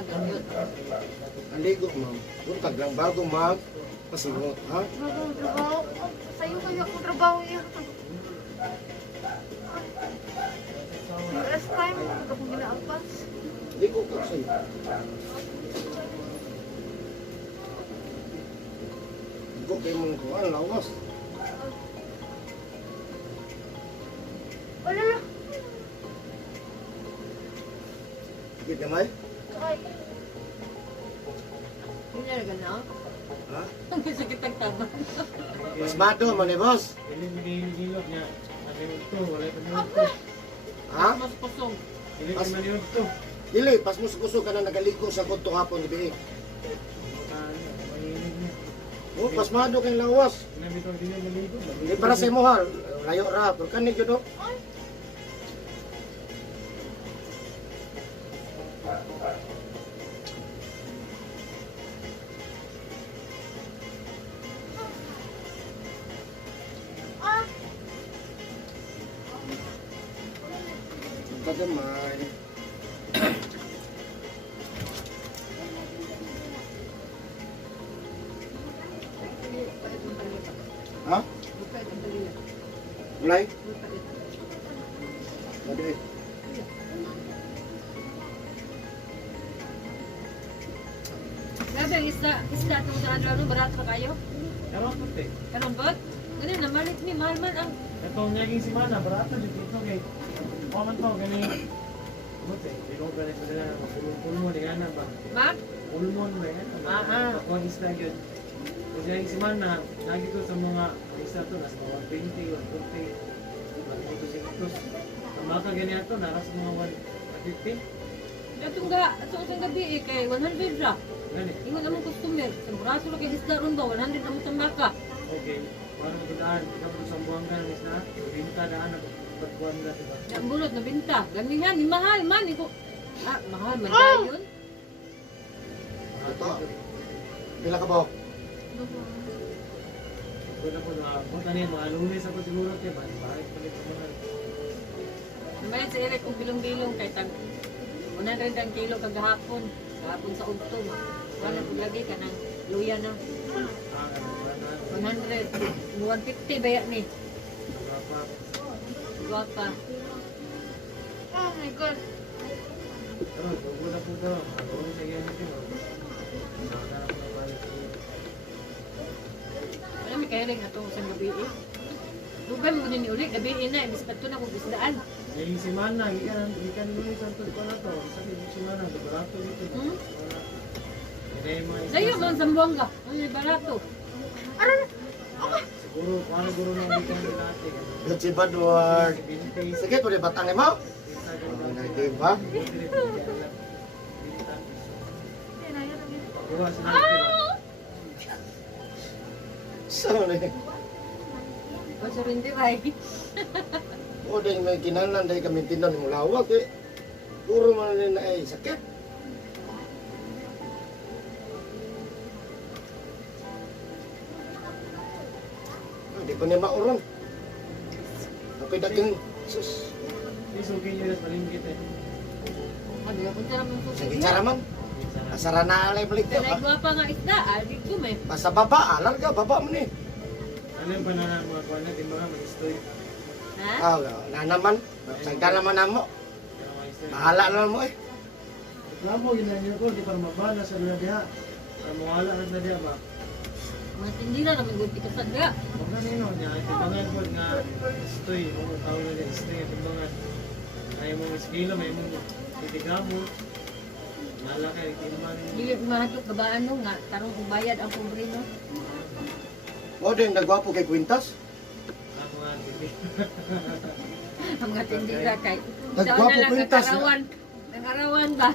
Tagal yun. Aligo, ma'am. Buntag lang bago mag pasigot, ha? Bagong trabaho. Sa'yo kayo akong trabaho yan. Last time, huwag akong ginaapas. Ligo ka sa'yo. Ligo kayo mong kuhan, lawas. Wala na. Sakit kamay? Ay, Hindi na gana. Ha? Ang sakit ang tama. Mas mato mo ni boss. Hindi magigilog niya. Ano yung ito? Wala ito yung ito. Ha? Mas pusong. Hindi naman yung ito. Dili, pas mo sukuso ka na nagaligo sa kunto hapon gabi. Mahilig niya. Oh, pas mato kayong lawas. Nabitaw din yung maligo. Hindi para sa imo hal. Layo ra, pero kanig yun oh. ah, Kagamay. Ha? Ulay? Madi. Grabe ang isda itong sa ano, barato pa kayo. Ewan ko te. Karon ba? Ganun na, malit ni, mahal man ang... Itong naging simana, barato dito ito kay. Kaman to, gani. Buti, hindi ko ganit pa sila. Pulmon, di gana ba? Ma? Pulmon ba yan? Ako ang isla yun. Kasi yung simana, lagi ko sa mga isla to, nasa mga 120, 140, 140. Ang mga ganito, naras mga 150. Itong isang gabi eh, kay 100 ra. Gani. Ingon namang customer, sa buraso lang kay isda ron ba, 100 namang tambaka. Okay. Parang kudaan, tapos sa buwangan is na, binta daan na pagbuwan na diba? Ang bulot na binta. Gamihan, ni mahal man. Iko. Mahal man tayo yun. Ito. Pila ka ba? Pwede po na, punta niya, mga lunes ako siguro kayo ba? Bakit palit sa mga? Naman sa Eric kung bilong-bilong kay tag 100 ang kilo kagahapon. Kahapon sa ugtong. Wala po lagi ka ng luya na. 100. 150 baya ni. Guwapa. oh my God. Pero, huwag na po daw. Ano sa iyan ito? Nakakala ko na balik. Wala may kailing atong sa gabi eh. Lugan mo din ni ulit. Gabi na. Imbis pa ito na kung isdaan. Yung simana, ikan lunes ang tuto na to. Sa simana, barato dito. Hmm? Hindi yung mga isla. Layo man sa Buanga. Ang barato. Siguro, kung ano guro na ikan nila ate. Gatsi Badward. Binti. Sige, pwede batang ni mo? Diba? So, Basta rin di ba? o din may kinanan dahil kami tinan ng lawak eh. Puro man rin na ay sakit. Hindi ko niya mauron. Ako'y dagang sus. Isugin nyo na palinggit eh. Ano yung punta naman po Sige, tsara man. Asara na alay balik Kaya ko. guwapa nga isda. Dito may. Basta baba, alarga, baba mo ni. Ano yung banana mga kuwan natin mga mag-stoy? Ha? Ah, nanaman. Sagda naman na mo. Bahala na mo eh. Reklamo, yun na nyo ko, di para mabala sa lula diha. Para mawala na diha ba? Mga tindira naman gunti ka sadga. Huwag na nino niya, timbangan ko nga stoy, mga tao na niya, stoy, timbangan. May mong iskilo, may mong itigramo. Nala kayo, timbang. Dili mahatok kabaan no nga. Tarong kung bayad ang pobre no. O din, nagwapo kay Quintas. Ang mga tibi. Ang mga tindira kay. Nagwapo Sa una lang kwintas, ang arawan. Ang arawan ba?